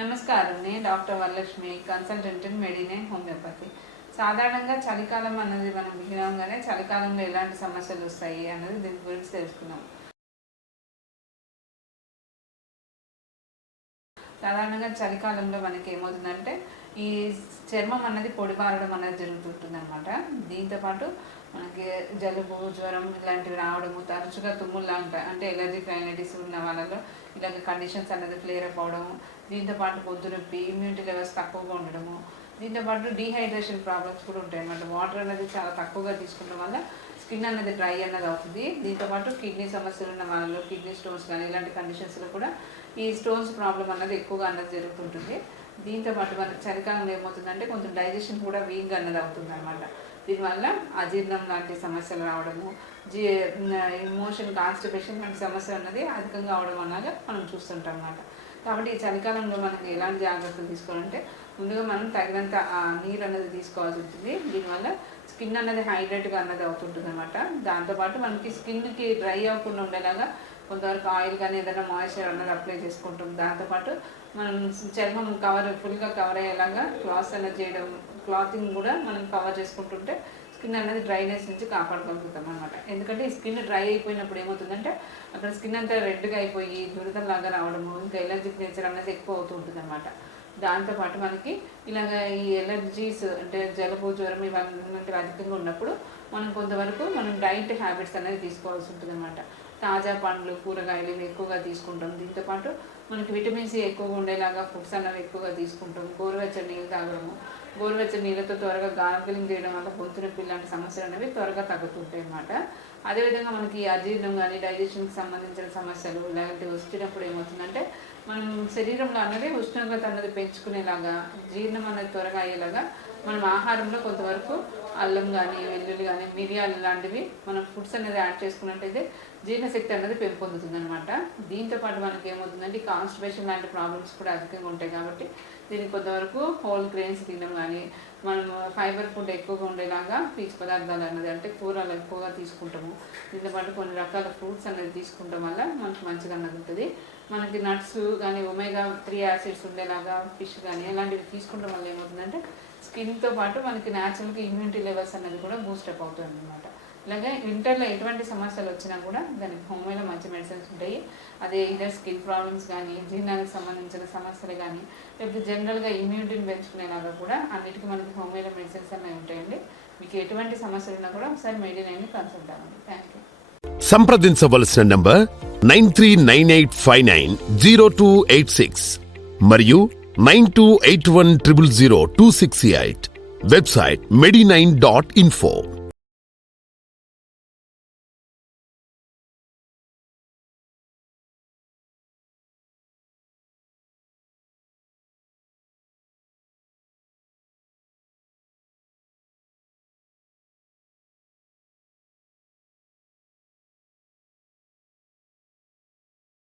నమస్కారం. నేను doctor Varalakshmi, consultant in Medinine homeopathy. సాధారణంగా చలికాలం అన్నది మనం వినగానే చలికాలంలో ఎలాంటి సమస్యలు వస్తాయి అన్నది దీని గురించి తెలుసుకున్నాం. సాధారణంగా చలికాలంలో మనకి ఏమవుతుందంటే ఈ చర్మం అన్నది పొడిబారడం అనేది జరుగుతుంటుంది అనమాట. దీంతోపాటు మనకి జలుబు, జ్వరం ఇలాంటివి రావడము, తరచుగా తుమ్ముల్లా ఉంటాయి. అంటే ఎలర్జిక్ రైనైటిస్ ఉన్న వాళ్ళలో ఇలాగ కండిషన్స్ అనేది క్లియర్ అప్ అవడము, దీంతోపాటు పొద్దునొప్పి, ఇమ్యూనిటీ లెవెల్స్ తక్కువగా ఉండడము, దీంతోపాటు డీహైడ్రేషన్ ప్రాబ్లమ్స్ కూడా ఉంటాయి అన్నమాట. వాటర్ అనేది చాలా తక్కువగా తీసుకోవడం వల్ల స్కిన్ అనేది డ్రై అన్నది అవుతుంది. దీంతోపాటు కిడ్నీ సమస్యలు ఉన్న వాళ్ళలో కిడ్నీ స్టోన్స్ కానీ ఇలాంటి కండిషన్స్లో కూడా ఈ స్టోన్స్ ప్రాబ్లం అన్నది ఎక్కువగా అన్నది జరుగుతుంటుంది. దీంతోపాటు మనకి చలికాలంలో ఏమవుతుందంటే కొంచెం డైజెషన్ కూడా వీక్గా అన్నది అవుతుంది అనమాట. దీనివల్ల అజీర్ణం లాంటి సమస్యలు రావడము, ఇమోషన్ కాన్స్టిపేషన్ లాంటి సమస్య అన్నది అధికంగా అవడం అన్నది మనం చూస్తుంటాం అన్నమాట. కాబట్టి ఈ చలికాలంలో మనకి ఎలాంటి జాగ్రత్తలు తీసుకోవాలంటే ముందుగా మనం తగినంత నీరు అనేది తీసుకోవాల్సి ఉంటుంది. దీనివల్ల స్కిన్ అనేది హైడ్రేట్గా అన్నది అవుతుంటుంది అనమాట. దాంతోపాటు మనకి స్కిన్కి డ్రై అవ్వకుండా ఉండేలాగా కొంతవరకు ఆయిల్ కానీ ఏదైనా మాయిశ్చర్ అన్నది అప్లై చేసుకుంటాం. దాంతోపాటు మనం చర్మం ఫుల్గా కవర్ అయ్యేలాగా క్లాత్స్ అనేది చేయడం, క్లాతింగ్ కూడా మనం కవర్ చేసుకుంటుంటే స్కిన్ అనేది డ్రైనెస్ నుంచి కాపాడుకోగలుగుతాం అనమాట. ఎందుకంటే ఈ స్కిన్ డ్రై అయిపోయినప్పుడు ఏమవుతుందంటే అక్కడ స్కిన్ అంతా రెడ్గా అయిపోయి దురదలాగా రావడము, ఇంకా ఎలర్జిక్ నేచర్ అనేది ఎక్కువ అవుతూ ఉంటుంది అనమాట. దాంతోపాటు మనకి ఇలాగ ఈ ఎలర్జీస్ అంటే జలుబు, జ్వరం ఇవన్నీ అధికంగా ఉన్నప్పుడు మనం కొంతవరకు మనం డైట్ హ్యాబిట్స్ అనేది తీసుకోవాల్సి ఉంటుంది అనమాట. తాజా పండ్లు, కూరగాయలు ఇవి ఎక్కువగా తీసుకుంటాం. దీంతోపాటు మనకి విటమిన్ సి ఎక్కువగా ఉండేలాగా ఫుడ్స్ అన్నవి ఎక్కువగా తీసుకుంటాం. గోరువెచ్చని నీళ్ళు తాగడము, గోరువెచ్చని నీళ్ళతో త్వరగా గార్గిలింగ్ చేయడం వల్ల గొంతు నొప్పి ఇలాంటి సమస్యలు అనేవి త్వరగా తగ్గుతుంటాయి అన్నమాట. అదేవిధంగా మనకి అజీర్ణం కానీ డైజెషన్కి సంబంధించిన సమస్యలు ఇలాంటివి వచ్చినప్పుడు ఏమవుతుందంటే మనం శరీరంలో అన్నది ఉష్ణోగ్రత అన్నది పెంచుకునేలాగా, జీర్ణం అనేది త్వరగా అయ్యేలాగా మనం ఆహారంలో కొంతవరకు అల్లం కానీ, వెల్లుల్లి కానీ, మిరియాలు లాంటివి మనం ఫుడ్స్ అనేది యాడ్ చేసుకున్నట్టయితే జీర్ణశక్తి అనేది పెంపొందుతుంది అనమాట. దీంతోపాటు మనకి ఏమవుతుందంటే కాన్స్టిపేషన్ లాంటి ప్రాబ్లమ్స్ కూడా అధికంగా ఉంటాయి. కాబట్టి దీనికి కొంతవరకు హోల్ గ్రెయిన్స్ తినడం కానీ, మనం ఫైబర్ ఫుడ్ ఎక్కువగా ఉండేలాగా పీచు పదార్థాలు అన్నది అంటే కూరలు ఎక్కువగా తీసుకుంటాము. దీంతోపాటు కొన్ని రకాల ఫ్రూట్స్ అనేది తీసుకుంటాం వల్ల మనకి మంచిగా అన్నది ఉంటుంది. మనకి నట్స్ కానీ, ఒమేగా 3 యాసిడ్స్ ఉండేలాగా ఫిష్ కానీ ఇలాంటివి తీసుకుంటాం వల్ల ఏమవుతుందంటే స్కిన్తో పాటు మనకి న్యాచురల్గా ఇమ్యూనిటీ లెవెల్స్ అనేది కూడా బూస్టప్ అవుతుంది అన్నమాట. ఇలాగే వింటర్లో ఎటువంటి సమస్యలు వచ్చినా కూడా దానికి హోమియోలో మంచి మెడిసిన్స్ ఉంటాయి. అదే ఇదర్ స్కిన్ ప్రాబ్లమ్స్ కానీ, జీర్ణానికి సంబంధించిన సమస్యలు కానీ, లేకపోతే జనరల్గా ఇమ్యూనిటీని పెంచుకునేలాగా కూడా అన్నిటికీ మనకి హోమియోలో మెడిసిన్స్ అనేవి ఉంటాయండి. మీకు ఎటువంటి సమస్యలు ఉన్నా కూడా ఒకసారి మెడినైన్ని కన్సల్ట్ అవ్వండి. Thank you. సంప్రదించవలసిన నంబర్ 9398590286 మరియు 9281000268. Website medinine.info.